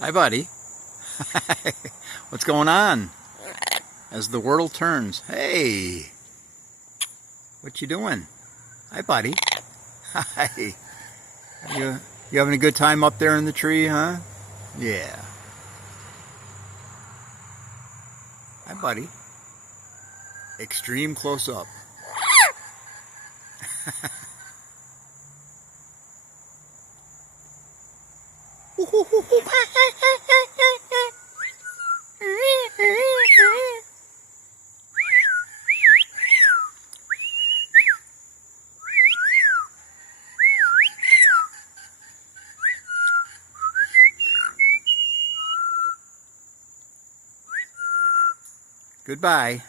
Hi, buddy. What's going on? As the world turns. Hey, what you doing? Hi, buddy. Hi. You having a good time up there in the tree, huh? Yeah. Hi, buddy. Extreme close up. Goodbye.